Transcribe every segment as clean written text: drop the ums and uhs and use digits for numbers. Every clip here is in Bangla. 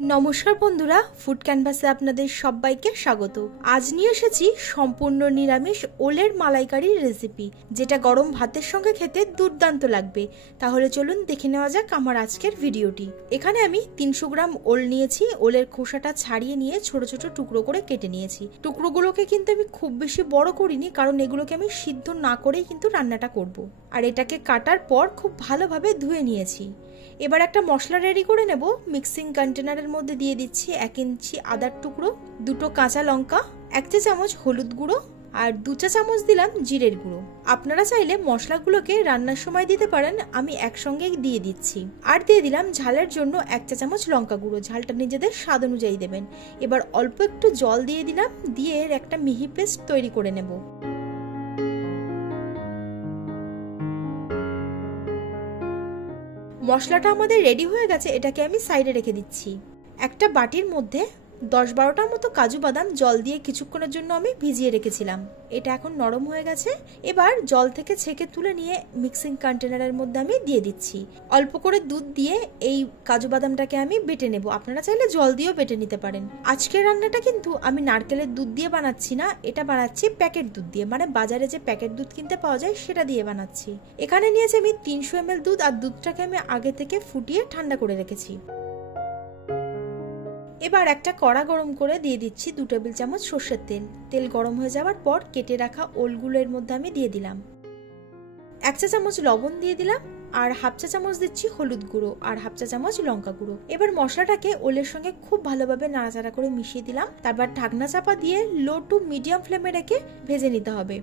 নমস্কার বন্ধুরা, ফুড ক্যানভাসে আপনাদের সবাইকে স্বাগত। আজ নিয়ে এসেছি সম্পূর্ণ নিরামিষ ওলের মালাইকারির রেসিপি, যেটা গরম ভাতের সঙ্গে খেতে দুর্দান্ত লাগবে। তাহলে চলুন দেখে নেওয়া যাক আমার আজকের ভিডিওটি। এখানে আমি 300 গ্রাম ওল নিয়েছি। ওলের খোসাটা ছাড়িয়ে নিয়ে ছোট ছোট টুকরো করে কেটে নিয়েছি। টুকরোগুলোকে কিন্তু আমি খুব বেশি বড় করিনি, কারণ এগুলোকে আমি সিদ্ধ না করেই কিন্তু রান্নাটা করব। আর এটাকে কাটার পর খুব ভালোভাবে ধুয়ে নিয়েছি। এবার একটা মশলা রেডি করে নেব। মিক্সিং কন্টেনারের মধ্যে দিয়ে দিচ্ছি 1 ইঞ্চি আদার টুকরো, 2টো কাঁচা লঙ্কা, 1 চা চামচ হলুদ গুঁড়ো আর 2 চা চামচ দিলাম জিরের গুঁড়ো। আপনারা চাইলে মশলাগুলোকে রান্নার সময় দিতে পারেন, আমি একসঙ্গে দিয়ে দিচ্ছি। আর দিয়ে দিলাম ঝালের জন্য 1 চা চামচ লঙ্কা গুঁড়ো, ঝালটা নিজেদের স্বাদ অনুযায়ী দেবেন। এবার অল্প একটু জল দিয়ে দিলাম, দিয়ে একটা মিহি পেস্ট তৈরি করে নেব। মশলাটা আমাদের রেডি হয়ে গেছে, এটাকে আমি সাইডে রেখে দিচ্ছি। একটা বাটির মধ্যে 10-12টার মতো কাজু বাদাম জল দিয়ে কিছুক্ষণের জন্য আমি ভিজিয়ে রেখেছিলাম। এটা এখন নরম হয়ে গেছে। এবার জল থেকে ছেঁকে তুলে নিয়ে মিক্সিং কন্টেনারের মধ্যে আমি দিয়ে দিচ্ছি। অল্প করে দুধ দিয়ে এই কাজু বাদামটাকে আমি বেটে নেব। আপনারা চাইলে জল দিয়েও বেটে নিতে পারেন। আজকের রান্নাটা কিন্তু আমি নারকেলের দুধ দিয়ে বানাচ্ছি না, এটা বানাচ্ছি প্যাকেট দুধ দিয়ে, মানে বাজারে যে প্যাকেট দুধ কিনতে পাওয়া যায় সেটা দিয়ে বানাচ্ছি। এখানে নিয়েছি আমি 300 ml দুধ, আর দুধটাকে আমি আগে থেকে ফুটিয়ে ঠান্ডা করে রেখেছি। এবার একটা কড়া গরম করে দিয়ে দিচ্ছি 2 টেবিল চামচ সর্ষের তেল। তেল গরম হয়ে যাওয়ার পর কেটে রাখা ওলগুলো এর মধ্যে আমি দিয়ে দিলাম। 1 চা চামচ লবণ দিয়ে দিলাম, আর 1/2 চা চামচ দিচ্ছি হলুদ গুঁড়ো, আর 1/2 চা চামচ লঙ্কা গুঁড়ো। এবার মশলাটাকে ওলের সঙ্গে খুব ভালোভাবে নাড়াচাড়া করে মিশিয়ে দিলাম। তারপর ঢাকনা চাপা দিয়ে লো টু মিডিয়াম ফ্লেমে রেখে ভেজে নিতে হবে।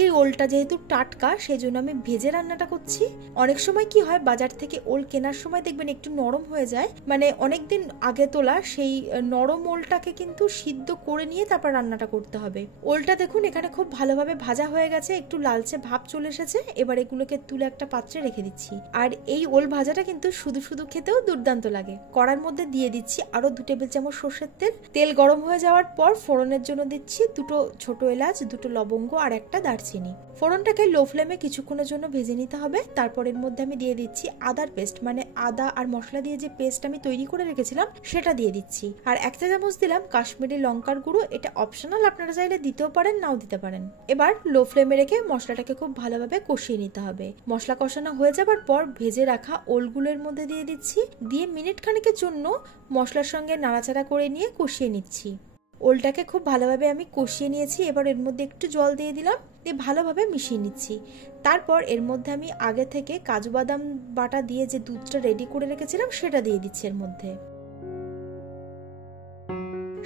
এই ওলটা যেহেতু টাটকা, সেই জন্য আমি ভেজে রান্নাটা করছি। অনেক সময় কি হয়, বাজার থেকে ওল কেনার সময় দেখবেন একটু নরম হয়ে যায়, মানে অনেকদিন আগে তোলা সেই নরম ওলটাকে কিন্তু সিদ্ধ করে নিয়ে তারপর রান্নাটা করতে হবে। ওলটা দেখুন এখানে খুব ভালোভাবে ভাজা হয়ে গেছে, একটু লালচে ভাব চলে এসেছে। এবার এগুলোকে তুলে একটা পাত্রে রেখে দিচ্ছি। আর এই ওল ভাজাটা কিন্তু শুধু শুধু খেতেও দুর্দান্ত লাগে। কড়ার মধ্যে দিয়ে দিচ্ছি আরো 2 টেবিল চামচ সর্ষের তেল। তেল গরম হয়ে যাওয়ার পর ফোড়নের জন্য দিচ্ছি 2টো ছোট এলাচ, 2টো লবঙ্গ আর একটা দারচিনি। ফোড়নটাকে লো ফ্লেমে কিছুক্ষণের জন্য ভেজে নিতে হবে। তারপর এর মধ্যে আমি দিয়ে দিচ্ছি আদার পেস্ট, মানে আদা আর মশলা দিয়ে যে পেস্ট আমি তৈরি করে রেখেছিলাম সেটা দিয়ে দিচ্ছি। আর 1 চা চামচ দিলাম কাশ্মীরি লঙ্কার গুঁড়ো, এটা অপশনাল, আপনারা চাইলে দিতেও পারেন নাও দিতে পারেন। এবার লো ফ্লেমে রেখে মশলাটাকে খুব ভালোভাবে কষিয়ে নিতে হবে। মশলা কষানো হয়ে যাবার পর ভেজে রাখা ওলগুলোর মধ্যে দিয়ে দিচ্ছি, দিয়ে মিনিট খানেকের জন্য মশলার সঙ্গে নাড়াচাড়া করে নিয়ে কষিয়ে নিচ্ছি। ওলটাকে খুব ভালোভাবে আমি কষিয়ে নিয়েছি। এবার এর মধ্যে একটু জল দিয়ে দিলাম, দিয়ে ভালোভাবে মিশিয়ে নিচ্ছি। তারপর এর মধ্যে আমি আগে থেকে কাজু বাদাম বাটা দিয়ে যে দুধটা রেডি করে রেখেছিলাম সেটা দিয়ে দিচ্ছি এর মধ্যে।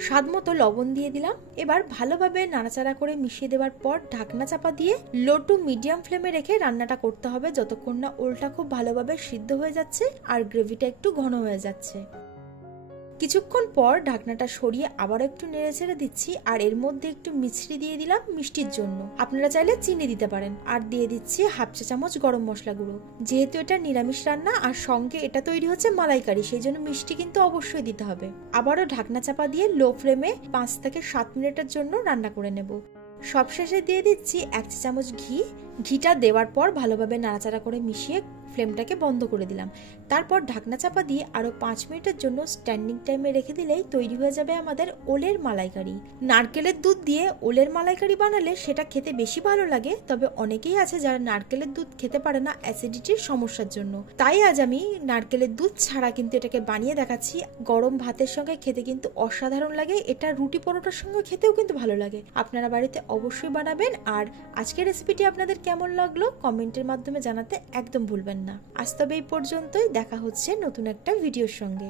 স্বাদ মতো লবণ দিয়ে দিলাম। এবার ভালোভাবে নাড়াচাড়া করে মিশিয়ে দেওয়ার পর ঢাকনা চাপা দিয়ে লো টু মিডিয়াম ফ্লেমে রেখে রান্নাটা করতে হবে, যতক্ষণ না ওলটা খুব ভালোভাবে সিদ্ধ হয়ে যাচ্ছে আর গ্রেভিটা একটু ঘন হয়ে যাচ্ছে। কিছুক্ষণ পর ঢাকনাটা সরিয়ে আবার একটু নেড়ে ছেড়ে দিচ্ছি, আর এর মধ্যে একটু মিছরি দিয়ে দিলাম মিষ্টির জন্য, আপনারা চাইলে চিনি দিতে পারেন। আর দিয়ে দিচ্ছি 1/2 চা চামচ গরম মশলা গুঁড়ো। যেহেতু এটা নিরামিষ রান্না আর সঙ্গে এটা তৈরি হচ্ছে মালাইকারি, সেই জন্য মিষ্টি কিন্তু অবশ্যই দিতে হবে। আবারও ঢাকনা চাপা দিয়ে লো ফ্লেমে 5 থেকে 7 মিনিটের জন্য রান্না করে নেব। সবশেষে দিয়ে দিচ্ছি 1 চা চামচ ঘি। ঘিটা দেওয়ার পর ভালোভাবে নাড়াচাড়া করে মিশিয়ে ফ্লেমটাকে বন্ধ করে দিলাম। তারপর ঢাকনা চাপা দিয়ে আরো 5 মিনিটের জন্য স্ট্যান্ডিং টাইমে রেখে দিলেই তৈরি হয়ে যাবে আমাদের ওলের মালাইকারি। নারকেলের দুধ দিয়ে ওলের মালাইকারি বানালে সেটা খেতে বেশি ভালো লাগে, তবে অনেকেই আছে যারা নারকেলের দুধ খেতে পারে না অ্যাসিডিটির সমস্যার জন্য। তাই আজ আমি নারকেলের দুধ ছাড়া কিন্তু এটাকে বানিয়ে দেখাচ্ছি। গরম ভাতের সঙ্গে খেতে কিন্তু অসাধারণ লাগে, এটা রুটি পরোটার সঙ্গে খেতেও কিন্তু ভালো লাগে। আপনারা বাড়িতে অবশ্যই বানাবেন। আর আজকের রেসিপিটি আপনাদের কেমন লাগলো কমেন্টের মাধ্যমে জানাতে একদম ভুলবেন না। আজ তবে এই পর্যন্তই, দেখা হচ্ছে নতুন একটা ভিডিওর সঙ্গে।